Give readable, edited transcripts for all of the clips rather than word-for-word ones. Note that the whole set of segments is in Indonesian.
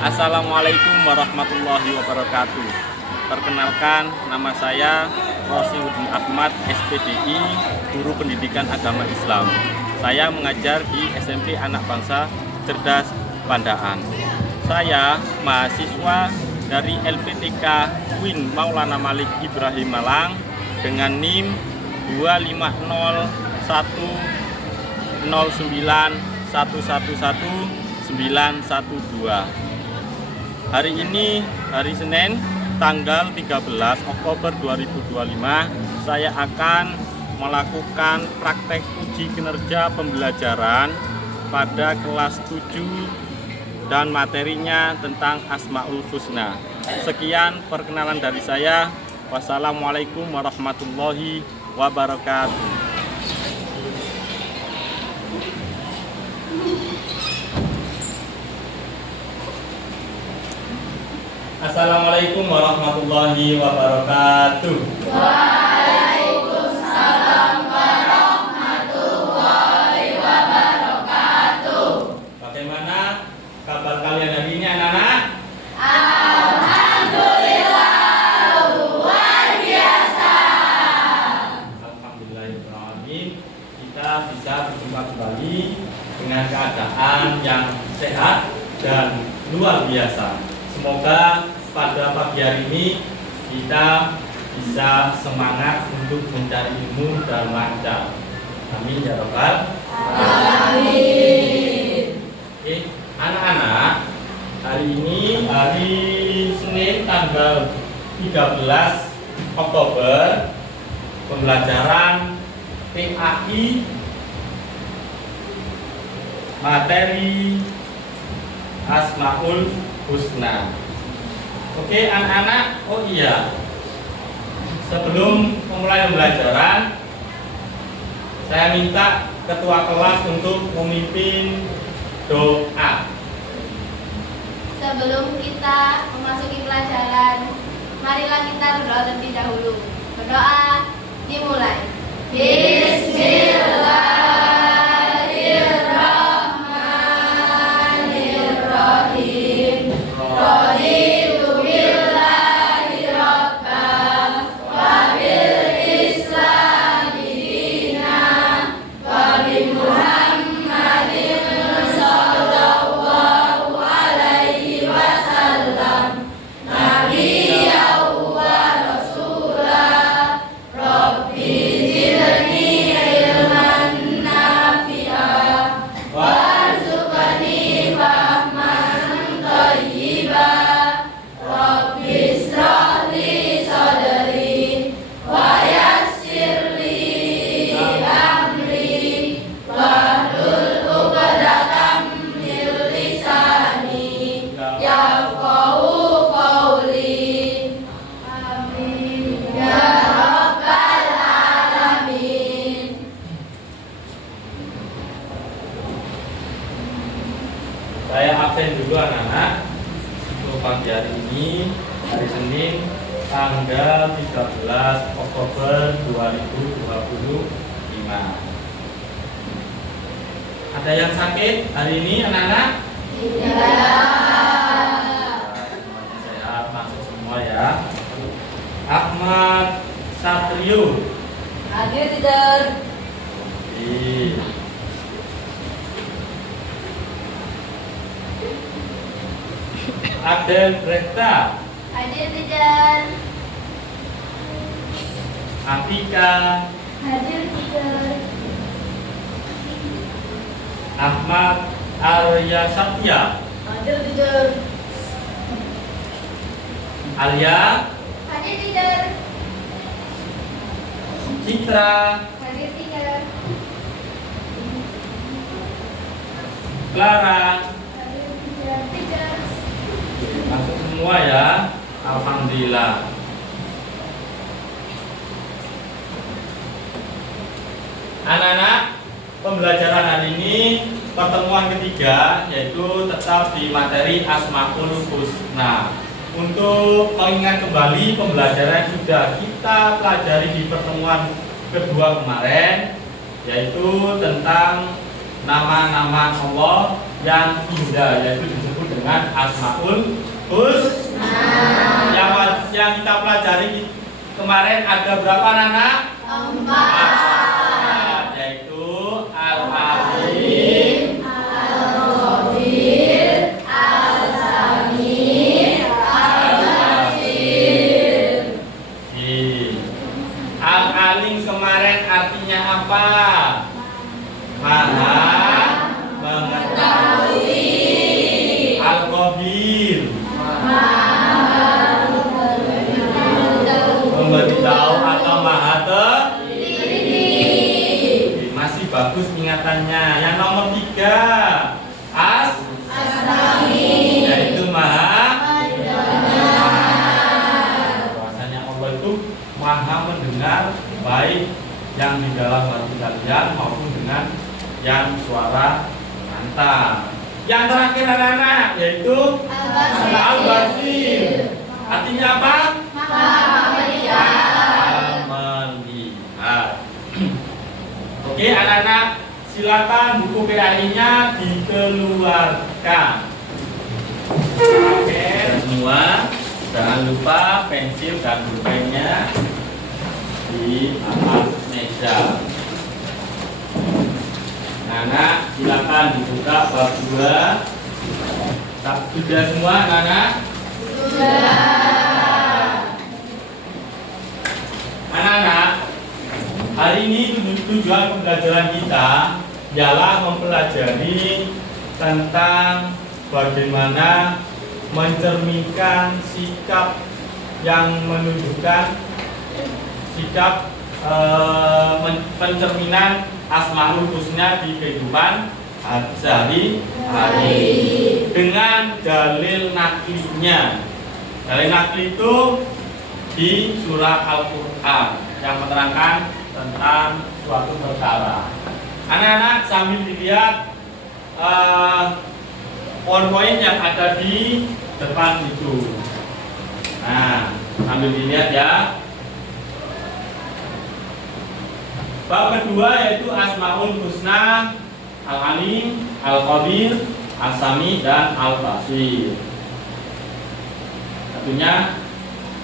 Assalamualaikum warahmatullahi wabarakatuh. Perkenalkan, nama saya Rosiuddin Ahmad, SPDI, Guru Pendidikan Agama Islam. Saya mengajar di SMP Anak Bangsa Cerdas Pandaan. Saya mahasiswa dari LPTK UIN Maulana Malik Ibrahim Malang dengan NIM 2501091119112. Hari ini, hari Senin, tanggal 13 Oktober 2025, saya akan melakukan praktek uji kinerja pembelajaran pada kelas 7 dan materinya tentang Asmaul Husna. Sekian perkenalan dari saya. Wassalamualaikum warahmatullahi wabarakatuh. Assalamualaikum warahmatullahi wabarakatuh. Waalaikumsalam warahmatullahi wabarakatuh. Bagaimana kabar kalian hari ini, anak-anak? Alhamdulillah, luar biasa. Alhamdulillahirrahmanirrahim. Kita bisa berjumpa kembali dengan keadaan yang sehat dan luar biasa. Semoga pada pagi hari ini kita bisa semangat untuk mencari ilmu dan lancar. Amin ya rabbal Amin. Oke, anak-anak, hari ini hari Senin tanggal 13 Oktober, pembelajaran PAI materi Asmaul Husna. Oke anak-anak, oh iya, sebelum memulai pembelajaran, saya minta ketua kelas untuk memimpin doa. Sebelum kita memasuki pelajaran, marilah kita berdoa terlebih dahulu. Berdoa dimulai. Bismillahirrahmanirrahim. Raditu billahi rabban wa bil islami dinan wa bi Muhammadin sallallahu alaihi wasallam nabiyyan wa rasulah. Rabbi zidni ilman nafi'an warzuqni fahman thayyiban. Rabbi ishrah li sadri wa yassir li amri wahlul 'uqdatam min lisani yafqahu qawli. Amin ya rabbal alamin. Saya absen dulu anak-anak untuk pagi hari ini, hari Senin tanggal 13 Oktober 2025. Ada yang sakit hari ini anak-anak? Semuanya sehat, masuk semua ya. Ahmad Satrio. Hadir tidak? Iya. Aden Rekta. Hadir tidak? Afika. Hadir tidak? Ahmad Arya Satya. Hadir tidak? Alia. Hadir tidak? Citra. Hadir tidak? Clara. Hadir tidak? Tidak. Masuk semua ya. Alhamdulillah. Anak-anak, pembelajaran hari ini pertemuan ketiga, yaitu tetap di materi Asmaul Husna. Untuk mengingat kembali pembelajaran yang sudah kita pelajari di pertemuan kedua kemarin, yaitu tentang nama-nama Allah yang indah, yaitu disebut dengan Asmaul Husna. Yang kita pelajari kemarin ada berapa anak? 4, yaitu Al-Alim, Al-Khabir, Al-Sami, Al-Basir. Al-Alim kemarin artinya apa? Maha mengetahui. Al-Khabir memberitahu atau maha teliti. Masih bagus ingatannya. Yang nomor 3 As-Sami, yaitu maha mendengar. Bahwasanya Allah itu maha mendengar, baik yang di dalam hati kalian maupun dengan yang suara mantap. Yang terakhir anak-anak yaitu Al-Basir. Artinya apa? Melihat. Oke anak-anak, silakan buku PAI-nya dikeluarkan. Oke semua, jangan lupa pensil dan pulpennya di atas meja. Anak silakan dibuka bab 2. Sudah semua anak-anak? Anak-anak, hari ini tujuan pembelajaran kita ialah mempelajari tentang bagaimana mencerminkan sikap yang menunjukkan sikap pencerminan Asmaul Husna di kehidupan sehari-hari dengan dalil naklinya. Dalil nakli itu di surah Al-Quran yang menerangkan tentang suatu perkara. Anak-anak sambil dilihat poin-poin yang ada di depan itu. Nah, sambil dilihat ya. Bab kedua yaitu Asmaul Husna, Al-Alim, Al-Khabir, Al-Sami, dan Al-Basir. Tentunya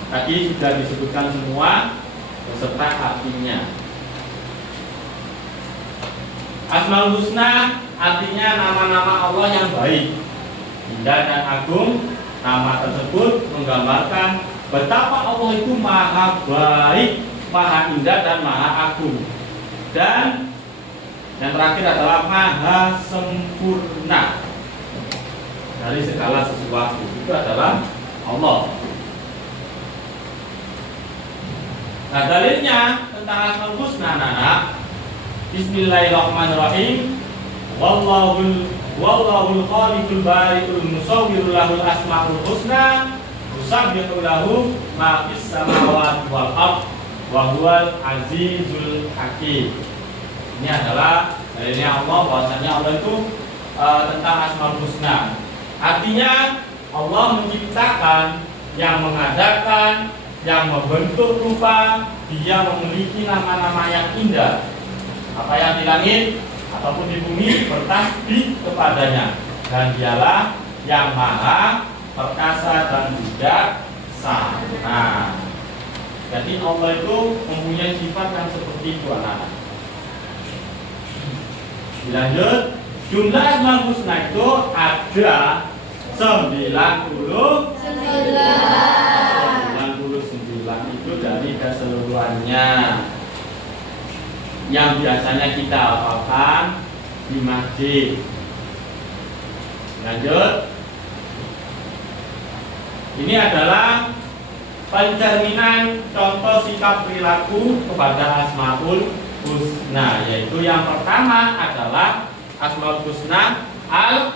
tadi sudah disebutkan semua beserta artinya. Asmaul Husna artinya nama-nama Allah yang baik, indah dan agung. Nama tersebut menggambarkan betapa Allah itu maha baik, maha indah, dan maha agung. Dan yang terakhir adalah maha sempurna dari segala sesuatu. Itu adalah Allah. Nah, dalilnya tentang Asmaul Husna anak-anak. Bismillahirrahmanirrahim. Wallahul khaliqul bari'ul musawwirul lahul asmaul husna yusabbihu lahu ma fis samawati wal ardh wa huwal azizul hakim. Ini adalah dalilnya Allah, bahwasanya Allah itu tentang Asmaul Husna. Artinya Allah menciptakan, yang mengadakan, yang membentuk rupa. Dia memiliki nama-nama yang indah. Apa yang di langit ataupun di bumi bertasbih kepadanya, dan dialah yang maha perkasa dan bijaksana. Jadi Allah itu mempunyai sifat yang seperti itu anak-anak. Dilanjut, jumlah Asmaul Husna itu ada 99 itu dari keseluruhannya yang biasanya kita hafalkan di masjid. Lanjut, ini adalah pencerminan contoh sikap perilaku kepada Asmaul Husna, yaitu yang pertama adalah Asmaul Husna Al-Alim.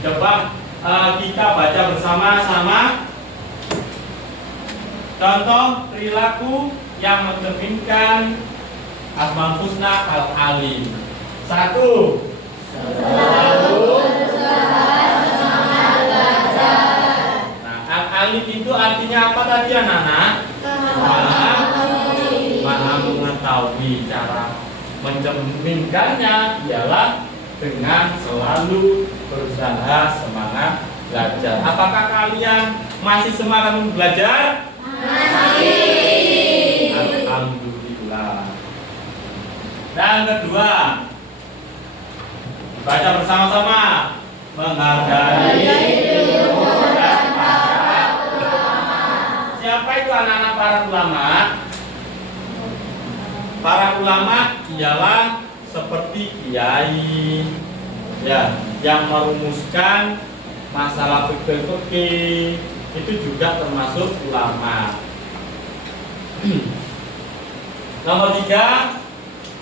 Coba kita baca bersama-sama contoh perilaku yang mencerminkan Asmaul Husna Al-Alim. 1. Selalu semangat belajar. Nah, Al-Alim itu artinya apa tadi anak-anak? Maha mengetahui, cara Mencerminkannya ialah dengan selalu berusaha semangat belajar. Apakah kalian masih semangat belajar? Masih. Alhamdulillah. Dan kedua, baca bersama-sama. Menghargai ilmu dan para ulama. Siapa itu anak-anak para ulama? Para ulama ialah seperti kiai, ya, yang merumuskan masalah fikih, itu juga termasuk ulama. Nomor 3,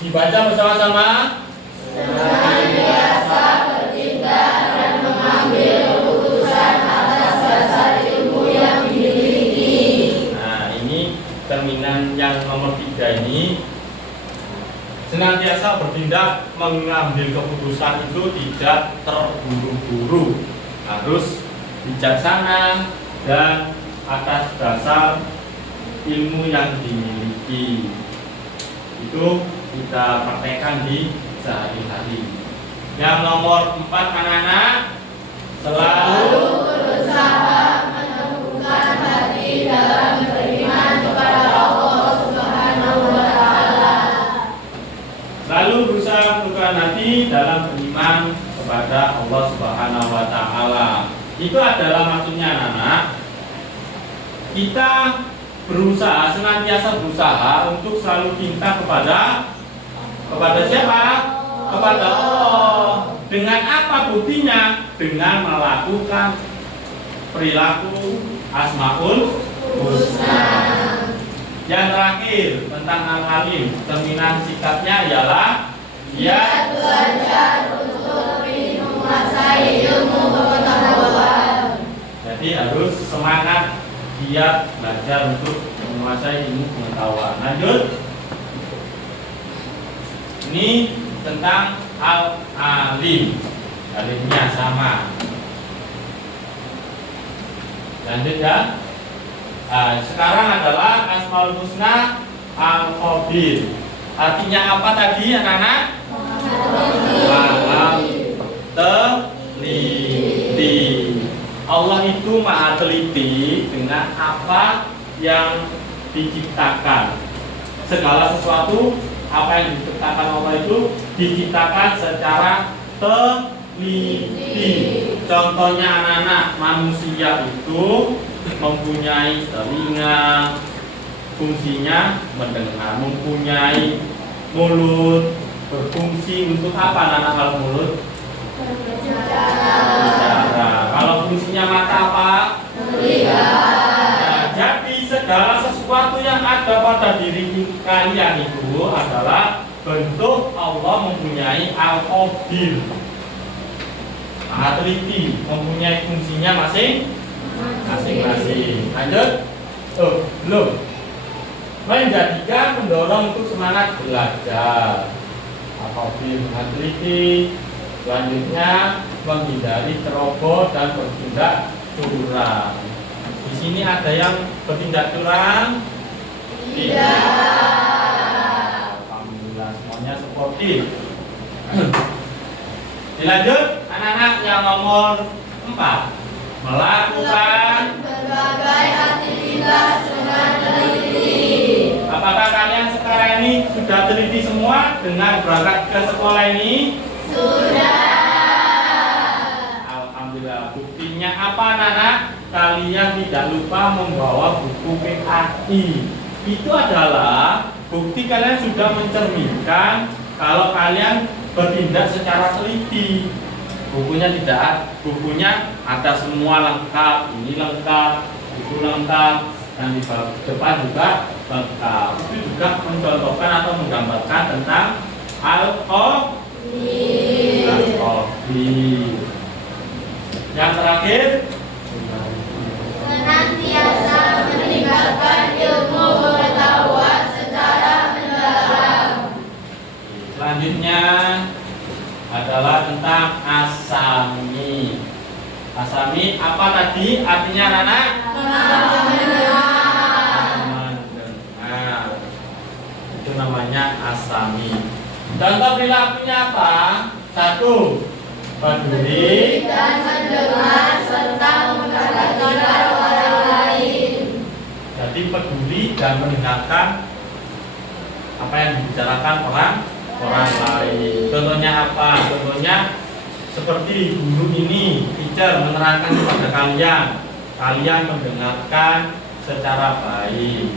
dibaca bersama-sama. Senantiasa bertindak dan mengambil keputusan atas dasar ilmu yang dimiliki. Nah, ini cerminan yang nomor 3 ini. Senantiasa bertindak mengambil keputusan itu tidak terburu-buru, harus bijaksana dan atas dasar ilmu yang dimiliki. Itu kita praktekkan di sehari-hari. Yang nomor 4 anak-anak, selalu berusaha meneguhkan hati dalam beriman kepada Allah Subhanahu wa Ta'ala. selalu berusaha meneguhkan hati dalam beriman kepada Allah Subhanahu wa Ta'ala. Itu adalah maksudnya anak-anak. Kita berusaha, senantiasa berusaha untuk selalu cinta kepada siapa? Kepada Allah. Dengan apa buktinya? Dengan melakukan perilaku Asmaul Husna. Yang terakhir tentang al-alim, cerminan sikapnya ialah dia belajar untuk lebih menguasai ilmu pengetahuan. Jadi harus semangat giat belajar untuk menguasai ilmu pengetahuan. Lanjut. Ini tentang al-alim. Alimnya sama. Lanjut ya. Nah, sekarang adalah Asmaul Husna Al-Khabir. Artinya apa tadi anak-anak? Maha teliti. Allah itu maha teliti dengan apa yang diciptakan. Segala sesuatu apa yang diciptakan Allah itu diciptakan secara teliti. Contohnya anak-anak, manusia itu mempunyai telinga, fungsinya mendengar, mempunyai mulut, berfungsi untuk apa anak-anak kalau mulut? Bicara. Kalau fungsinya mata apa? Melihat. Nah, jadi segala sesuatu yang ada pada diri kalian itu adalah bentuk Allah mempunyai al-qadir. Maha teliti, mempunyai fungsinya masing-masing. Lanjut. Belum. Menjadikan mendorong untuk semangat belajar. Al-qadir, maha teliti. Selanjutnya menghindari ceroboh dan bertindak curang. Di sini ada yang bertindak curang? Tidak. Alhamdulillah semuanya sportif. Dilanjut anak-anak yang nomor 4. Melakukan berbagai aktivitas dengan teliti. Apakah kalian sekarang ini sudah teliti semua dengan berangkat ke sekolah ini? Sudah. Alhamdulillah. Buktinya apa anak-anak? Kalian tidak lupa membawa buku PAI. Itu adalah bukti kalian sudah mencerminkan kalau kalian bertindak secara teliti. Bukunya bukunya ada semua lengkap, ini lengkap, itu lengkap, dan di depan juga lengkap. Itu juga mencontohkan atau menggambarkan tentang al-qadir. Yang terakhir, senantiasa meningkatkan ilmu pengetahuan secara mendalam. selanjutnya adalah tentang asami. Asami apa tadi artinya anak-anak? Mendengar. Itu namanya asami. Contoh perilakunya apa? 1. Peduli dan mendengar serta memperhatikan orang lain. Jadi peduli dan mendengarkan apa yang dibicarakan orang lain. Contohnya apa? Contohnya seperti guru ini, teacher menerangkan kepada kalian mendengarkan secara baik.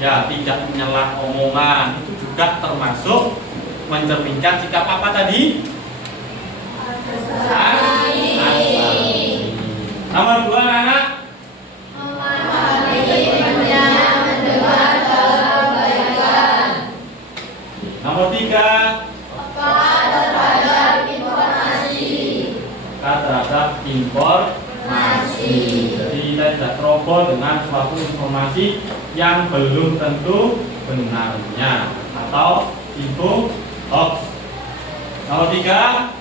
Ya, tidak menyela omongan, itu juga termasuk mencerminkan sikap apa tadi? Asami. Nomor 2 anak. Memahami, mendengar dalam kebaikan. Nomor 3. Peka terhadap informasi. Terhadap informasi. Jadi kita tidak terobos dengan suatu informasi yang belum tentu benarnya atau info hoax. Nomor 3.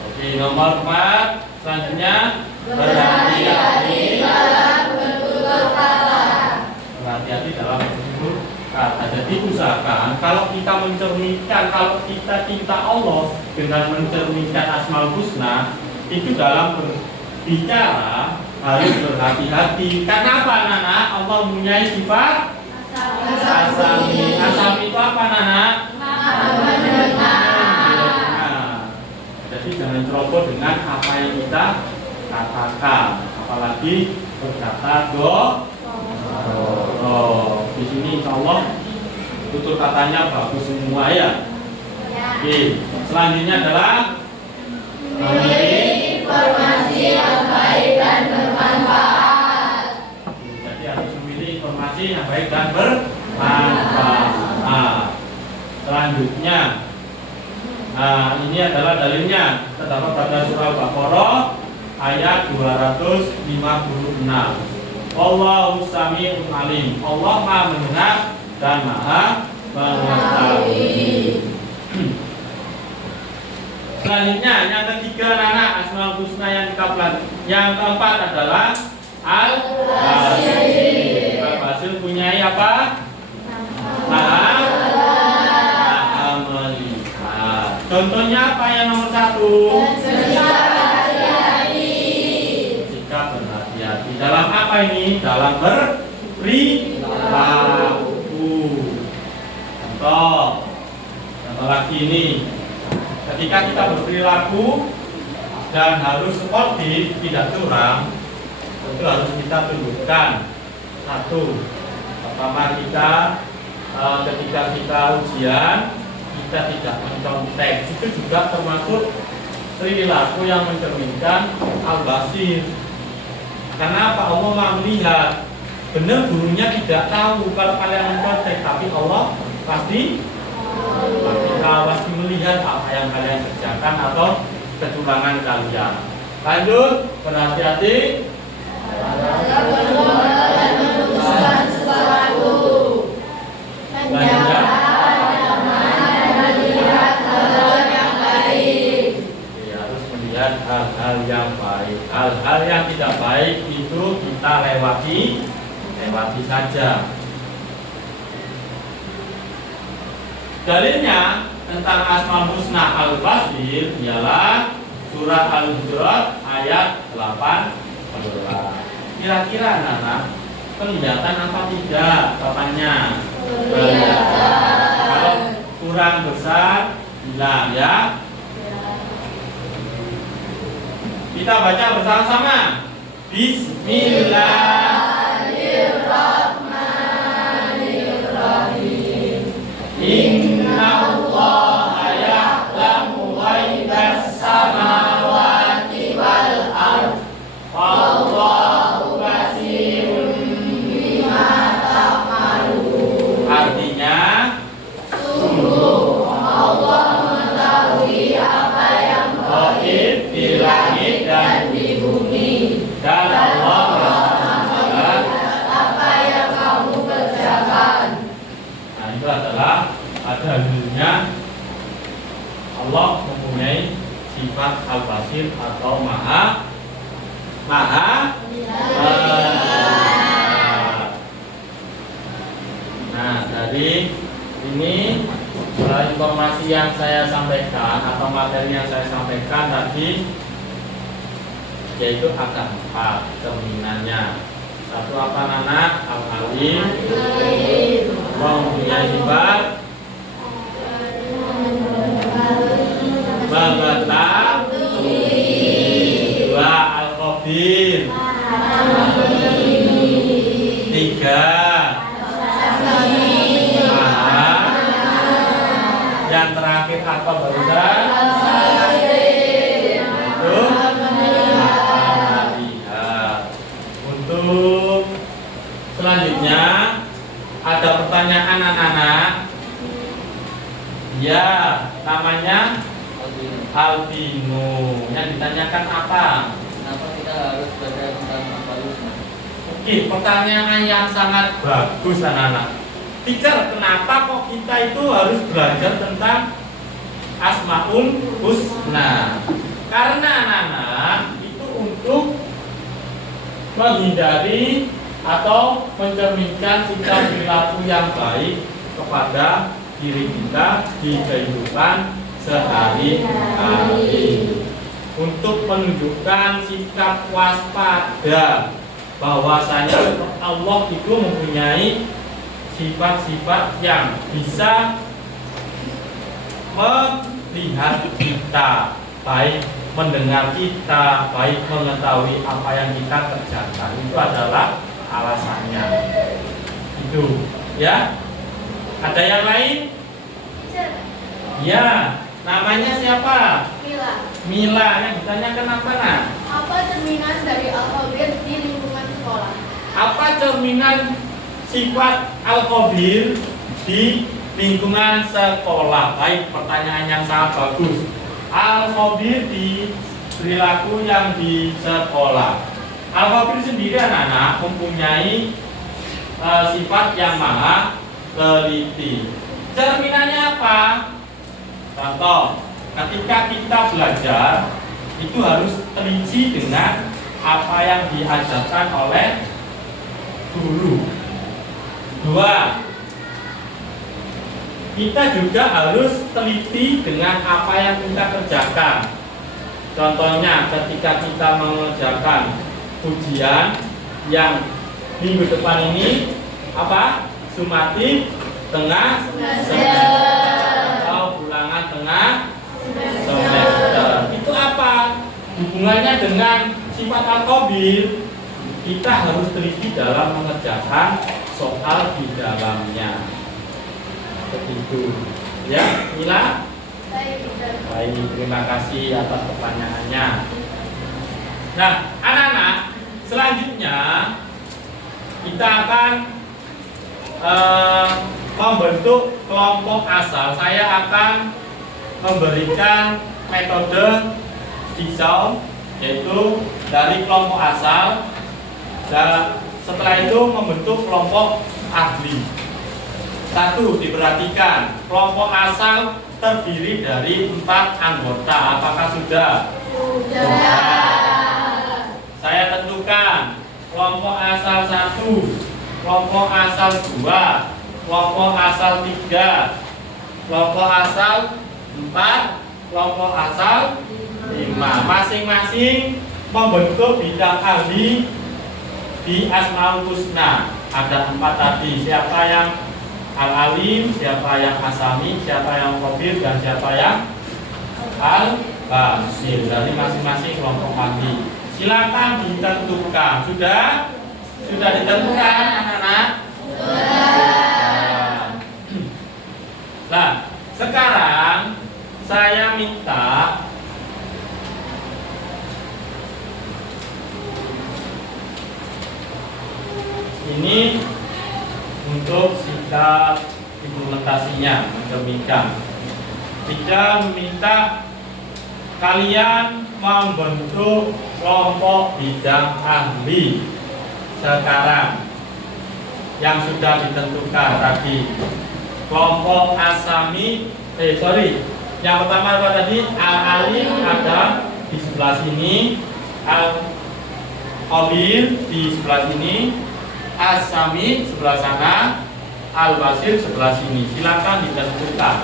Oke, nomor 4 selanjutnya berhati-hati dalam bertutur kata. berhati-hati dalam bertutur kata. Jadi usahakan kalau kita mencerminkan, kalau kita cinta Allah dengan mencerminkan Asmaul Husna, itu dalam berbicara harus berhati-hati. Karena apa, Nana? Allah mempunyai sifat Asami. Asami itu apa, Nana? Mendengar. Jadi jangan ceroboh dengan apa yang kita katakan, apalagi berkata di sini insya Allah tutur katanya bagus semua ya. Oke, selanjutnya adalah Memilih informasi yang baik dan bermanfaat. Jadi harus memilih informasi yang baik dan bermanfaat. Selanjutnya, ini adalah dalilnya terdapat pada surah Al-Baqarah ayat 256. Allahu sami'un alim. Allah Maha mendengar dan Maha mengetahui. Selanjutnya yang ketiga, anak Asmaul Husna yang kita pelajari. Yang keempat adalah Al-Basir. Al-Basir punya apa? Maha melihat. Contohnya apa yang nomor 1? Sikap berhati-hati. Dalam apa ini? Dalam berperilaku. Contoh lagi ini. Ketika kita berperilaku dan harus sportif, tidak curang, itu harus kita tunjukkan. 1. Pertama, kita ketika kita ujian, kita tidak mencontek. Itu juga termasuk perilaku yang mencerminkan Al-Basir. Karena apa? Allah Maha melihat. Benar gurunya tidak tahu kalau kalian mencontek, tapi Allah pasti melihat apa yang kalian kerjakan atau kecurangan kalian. Lanjut, berhati-hati dalam berdoa dan memutuskan sesuatu. Menjaga dan melihat hal yang baik. Harus melihat hal-hal yang baik. Hal-hal yang tidak baik itu kita lewati saja. Dalilnya tentang Asmaul Husna Al-Basir ialah surat Al-Hujurat ayat 18. Kira-kira anak kelihatan apa tidak? Jawabannya Kelihatan. Kalau kurang besar bilang ya. Kita baca bersama-sama. Bismillahirrahmanirrahim. Innallaha ya'lamu ghaibas samawati wal ardh. Wallahu basirun bima ta'malun. Artinya, Sungguh Allah mengetahui apa yang gaib di langit dan di bumi, dan Allah melihat apa yang kamu kerjakan. Nah, itu adalah dalilnya Allah mempunyai sifat Al-Basir atau Maha melihat. Jadi ini informasi yang saya sampaikan atau materi yang saya sampaikan tadi, yaitu ada 4 cerminannya. Satu apa anak? Al-alim, mempunyai sifat mengetahui. 2 al-khabir. 3 yang terakhir apa barusan? Itu melihat. Untuk selanjutnya ada pertanyaan anak-anak. Ya, namanya albino. Yang ditanyakan apa? Kenapa kita harus belajar tentang asal-usul? Oke, pertanyaan yang sangat bagus anak-anak. Teacher, kenapa kok kita itu harus belajar tentang Asmaul Husna? Karena anak-anak itu untuk menghindari atau mencerminkan sikap perilaku yang baik kepada diri kita di kehidupan sehari-hari. Untuk menunjukkan sikap waspada bahwasanya Allah itu mempunyai sifat-sifat yang bisa melihat kita, baik mendengar kita, baik mengetahui apa yang kita kerjakan. Itu adalah alasannya. Itu, ya. Ada yang lain? Ya, namanya siapa? Mila. Mila. Yang ditanyakan apa, nak? Apa cerminan dari al-khabir di lingkungan sekolah? Apa cerminan sifat al-khabir di lingkungan sekolah? Baik, pertanyaan yang sangat bagus. Al-khabir di perilaku yang di sekolah. Al-khabir sendiri anak-anak mempunyai sifat yang maha teliti. Cerminannya apa? Contoh, ketika kita belajar itu harus teliti dengan apa yang diajarkan oleh guru. 2, kita juga harus teliti dengan apa yang kita kerjakan. Contohnya ketika kita mengerjakan ujian yang minggu depan ini apa? Sumatif tengah semester atau ulangan tengah semester. Itu apa? Hubungannya dengan sifat al-khabir. Kita harus teliti dalam mengerjakan soal di dalamnya. Begitu. Ya, Mila? Baik, terima kasih atas pertanyaannya. Nah, anak-anak, selanjutnya kita akan membentuk kelompok asal. Saya akan memberikan metode jigsaw, yaitu dari kelompok asal. Dan setelah itu membentuk kelompok ahli. 1, diperhatikan, kelompok asal terdiri dari 4 anggota. Apakah sudah? Sudah. Saya tentukan kelompok asal 1, kelompok asal 2, kelompok asal 3, kelompok asal 4, kelompok asal 5. Masing-masing membentuk bidang ahli di Asmaul Husna. Ada 4 tadi. Siapa yang al-alim, siapa yang asami, siapa yang khabir, dan siapa yang al-basir. Dari masing-masing kelompok ahli. Silakan ditentukan. Sudah? Sudah ditentukan anak-anak? Sudah. Nah, sekarang saya minta ini untuk sikap implementasinya, mencerminkan. Tidak meminta kalian membentuk kelompok bidang ahli sekarang yang sudah ditentukan tadi. Kelompok asami, yang pertama apa tadi? Al-alim ada di sebelah sini, al-khabir di sebelah sini, asami sebelah sana, Al-Basir sebelah sini. Silakan ditentukan.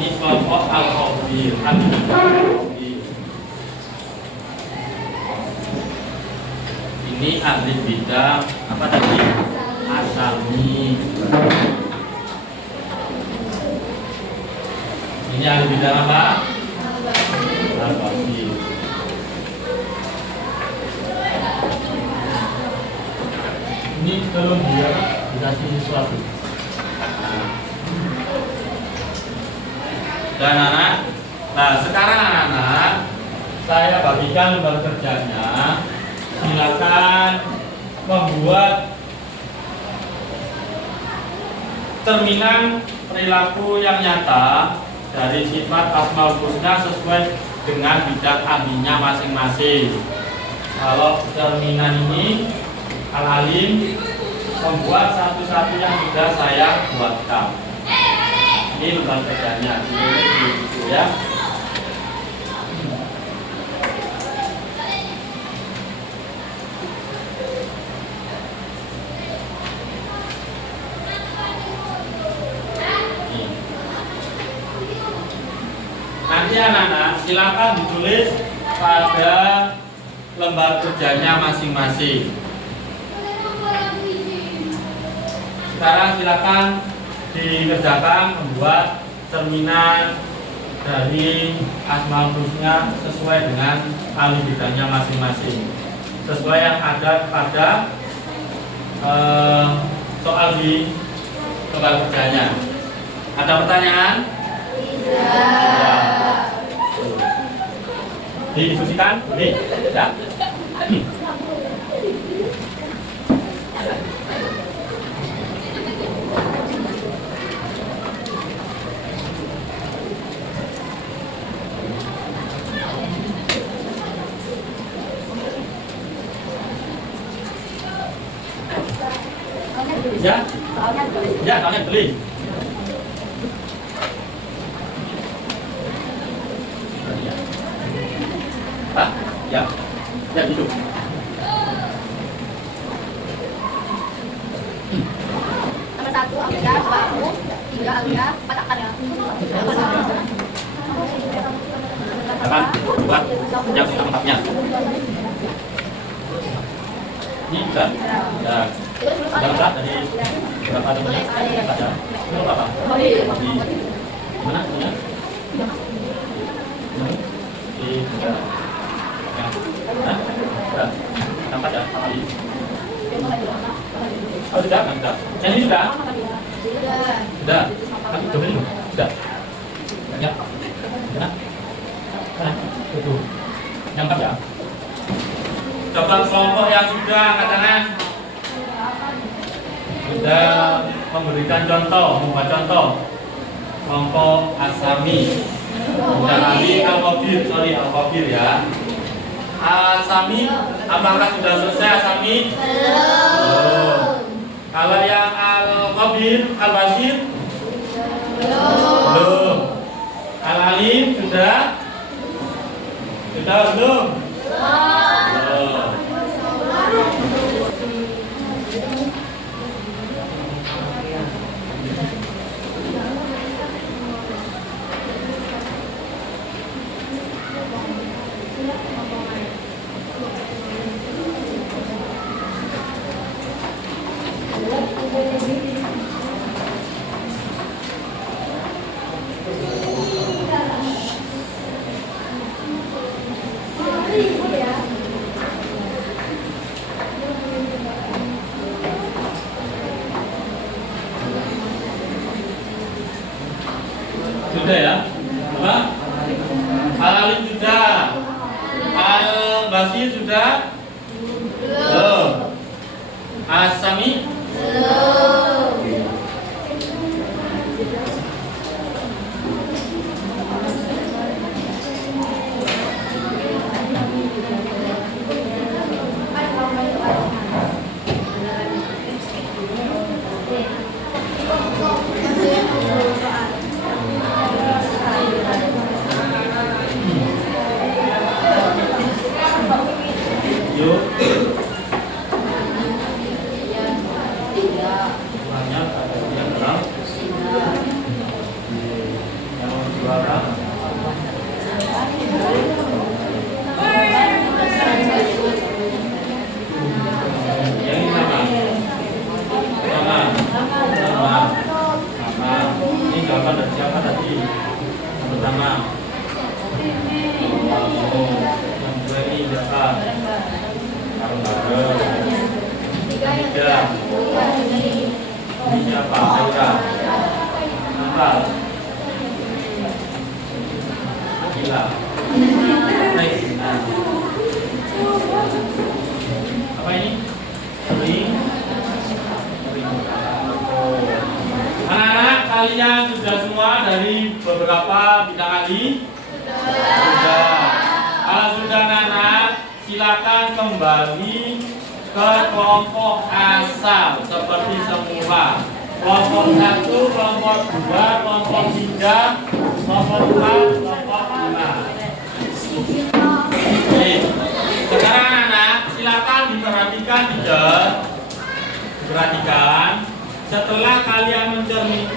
Ini kelompok Al-Khabir. Ini ahli bidang apa tadi? Asami. Ini ahli bidang apa? Al-Basir. Ini belum dia dikasih sesuatu. Dan anak, nah sekarang anak-anak saya bagikan lembar kerjanya. Silakan membuat cerminan perilaku yang nyata dari sifat Asmaul Husna sesuai dengan bidang ahlinya masing-masing. Kalau cerminan ini Al-Alim membuat satu-satu yang sudah saya buatkan. Ini lembar kerjanya, gitu ya. Nanti anak-anak silakan ditulis pada lembar kerjanya masing-masing. Sekarang silakan dikerjakan membuat cerminan dari Asmaul Husna sesuai dengan ahli bidangnya masing-masing, sesuai yang ada pada soal di lembar kerjanya. Ada pertanyaan? Tidak. Didiskusikan? Boleh? Ya. Ya, soalnya beli. Hah? Ya, ya gitu. Nomor 1 Alga, 2 aku, 3 Alga, 4 Akar ya. Akan buat yang lengkapnya. Ini sudah. Yang berat dari berapa temannya? Ada. Itu apa? Di mana? Ini? Di Nampak ya? Oh sudah, sudah. Yang ini sudah? Sudah. Tapi coba dulu. Sudah. Ya. Sudah. Itu. Nampak ya? Coba kelompok yang sudah angkat tangan. Sudah memberikan contoh, membuat contoh. Kelompok Asami. Sudah kali Al-Khabir ya. Asami, apakah sudah selesai Asami? Belum. Kalau yang Al-Khabir, Al-Basir? Belum. Al-Alim sudah? Sudah belum? Belum. Sudah ya? Apa? Al-Alim sudah. Al-Basir sudah. Asami. Belum. Yuk. Tidak. Banyak ada yang berang. Yang kedua berang. Yang ini sama. Sama. Ini jawaban dari siapa tadi? Yang pertama. Yang kedua ini siapa? Ketiga. Ini siapa? Aura. Apa? Gila. Apa ini? Sering. Anak-anak kalian sudah semua dari beberapa bidang ahli? Sudah. Kalau sudah anak, silakan kembali ke kelompok asal seperti semula. Kelompok 1, kelompok 2, kelompok 3, kelompok 4, kelompok 5. Oke. Sekarang anak, silakan diperhatikan tidak? Perhatikan. Setelah kalian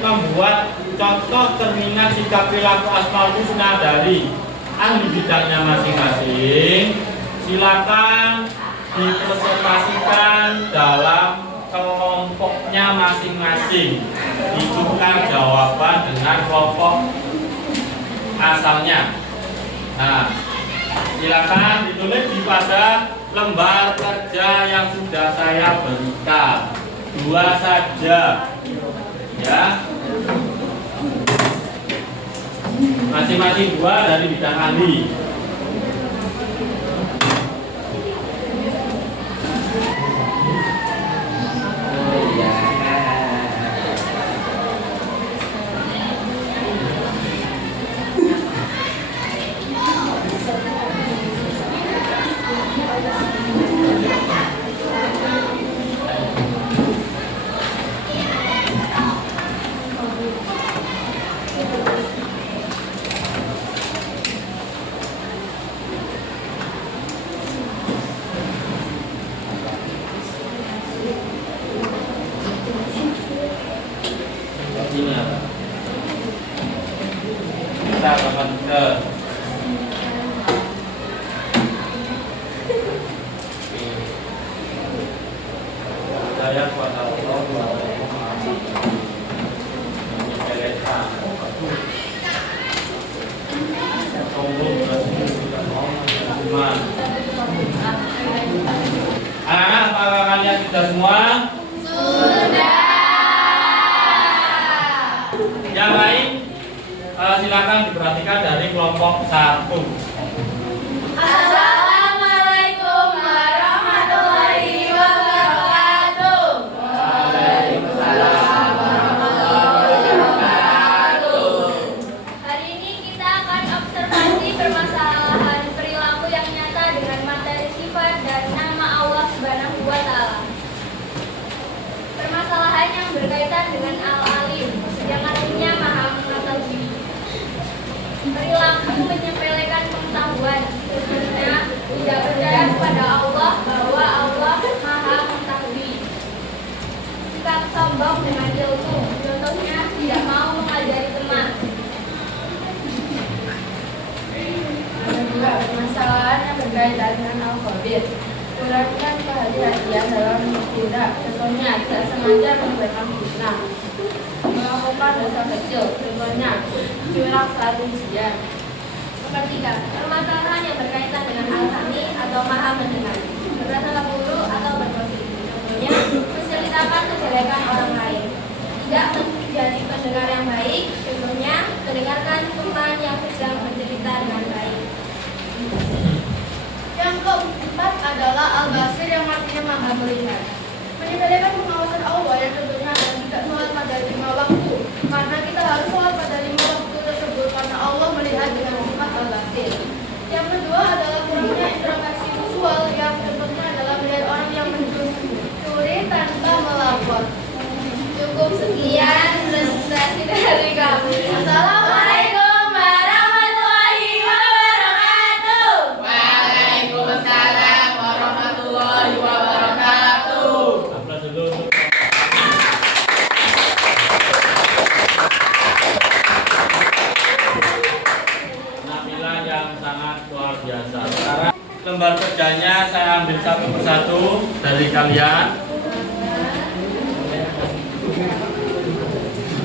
membuat contoh cerminan sikap perilaku asmaul husna dari ahli bidangnya masing-masing, silakan dipresentasikan dalam kelompoknya masing-masing. Ditukar jawaban dengan kelompok asalnya. Nah, silakan ditulis di pada lembar kerja yang sudah saya berikan. 2 saja, ya. Masing-masing 2 dari bidang ahli. Kita akan ke saya kepada Allah anak-anak, apakah kalian sudah semua? Sudah. Yang lain silakan diperhatikan dari kelompok 1. Assalamualaikum warahmatullahi wabarakatuh. Waalaikumsalam warahmatullahi wabarakatuh. Hari ini kita akan observasi permasalahan perilaku yang nyata dengan materi sifat dan nama Allah Subhanahu wa Ta'ala. Permasalahan yang berkaitan dengan Al-Alim, yang artinya Maha Mengetahui. Perilaku menyepelekan pengetahuan, sebenarnya tidak percaya kepada Allah bahwa Allah Maha Mengetahui. Sikap sombong dengan ilmu, contohnya tidak mau mengajari teman. Kedua, permasalahan yang berkaitan dengan alfabet. Kurangkan kehati-hatian dalam bertindak, contohnya tidak sengaja membuatkan fitnah. Melakukan dosa kecil, contohnya curang saat ujian. Ketiga, permasalahan yang berkaitan dengan al-sami atau maha mendengar, berasa guru atau bergosip, contohnya menceritakan kejelekan orang lain. Tidak menjadi pendengar yang baik, contohnya mendengarkan teman yang sedang bercerita dengan baik. Yang keempat adalah al-basir yang artinya maha melihat. Menyepelekan satu persatu dari kalian.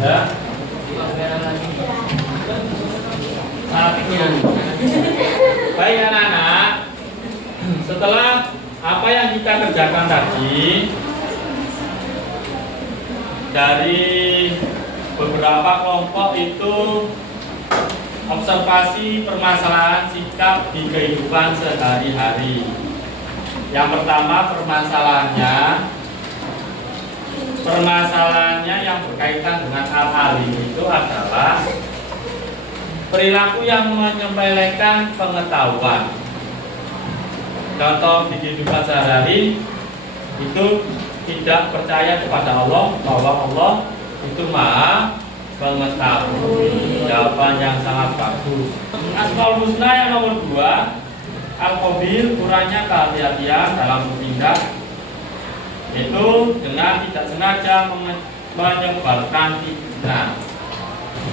Ya. Baik anak-anak, setelah apa yang kita kerjakan tadi dari beberapa kelompok itu observasi permasalahan sikap di kehidupan sehari-hari. Yang pertama permasalahannya yang berkaitan dengan hal-hal ini itu adalah perilaku yang menyepelekan pengetahuan. Contoh di kehidupan sehari-hari itu tidak percaya kepada Allah bahwa Allah itu Maha Mengetahui. Jawaban yang sangat bagus. Asmaul Husna yang nomor 2, Al-Khabir, kurangnya kehati-hatian dalam bertindak, yaitu dengan tidak sengaja menyebarkan fitnah.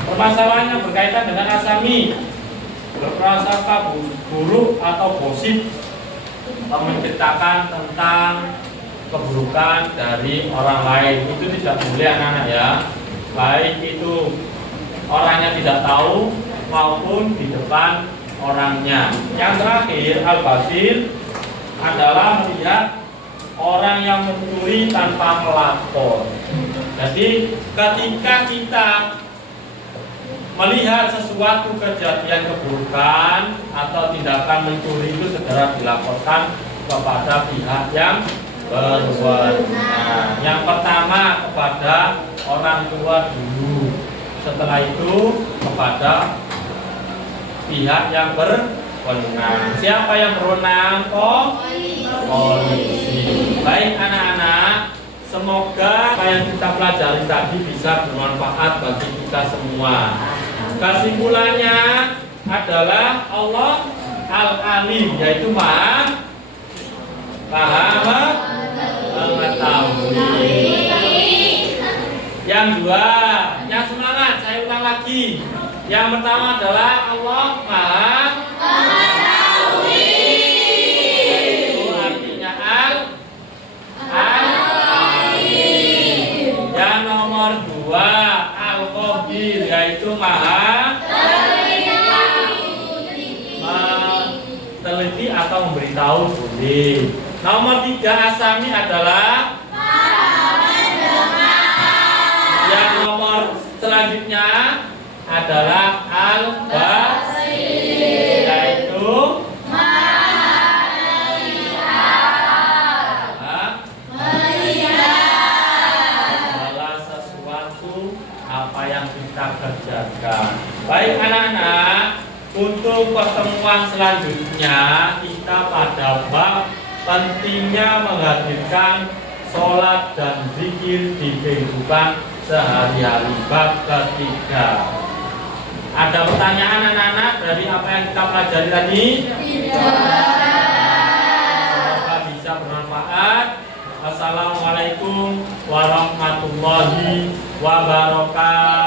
Permasalahannya berkaitan dengan asami, berprasangka buruk atau gosip, menciptakan tentang keburukan dari orang lain. Itu tidak boleh anak-anak ya, baik itu orangnya tidak tahu maupun di depan orangnya. Yang terakhir, Al-Basir adalah melihat orang yang mencuri tanpa melapor. Jadi ketika kita melihat sesuatu kejadian keburukan atau tindakan mencuri itu segera dilaporkan kepada pihak yang berwenang. Yang pertama kepada orang tua dulu, setelah itu kepada pihak yang berwenang. Siapa yang berwenang? Polisi. Baik anak-anak, semoga apa yang kita pelajari tadi bisa bermanfaat bagi kita semua. Kesimpulannya adalah Allah Al-Alim, yaitu Maha Mengetahui. Yang dua, yang semangat, saya ulang lagi. Yang pertama adalah Allah Maha Mengetahui. Itu artinya Al-Alim. Yang nomor 2, Al-Khabir, yaitu Maha teliti atau memberitahu boleh. Nomor 3, Asami adalah yang nomor selanjutnya adalah Al-Basir, yaitu melihat sesuatu apa yang kita kerjakan. Baik anak-anak, untuk pertemuan selanjutnya kita pada bab pentingnya menghadirkan sholat dan zikir di kehidupan sehari-hari, bab ketiga. Ada pertanyaan anak-anak dari apa yang kita pelajari tadi? Semoga bisa bermanfaat. Assalamualaikum warahmatullahi wabarakatuh.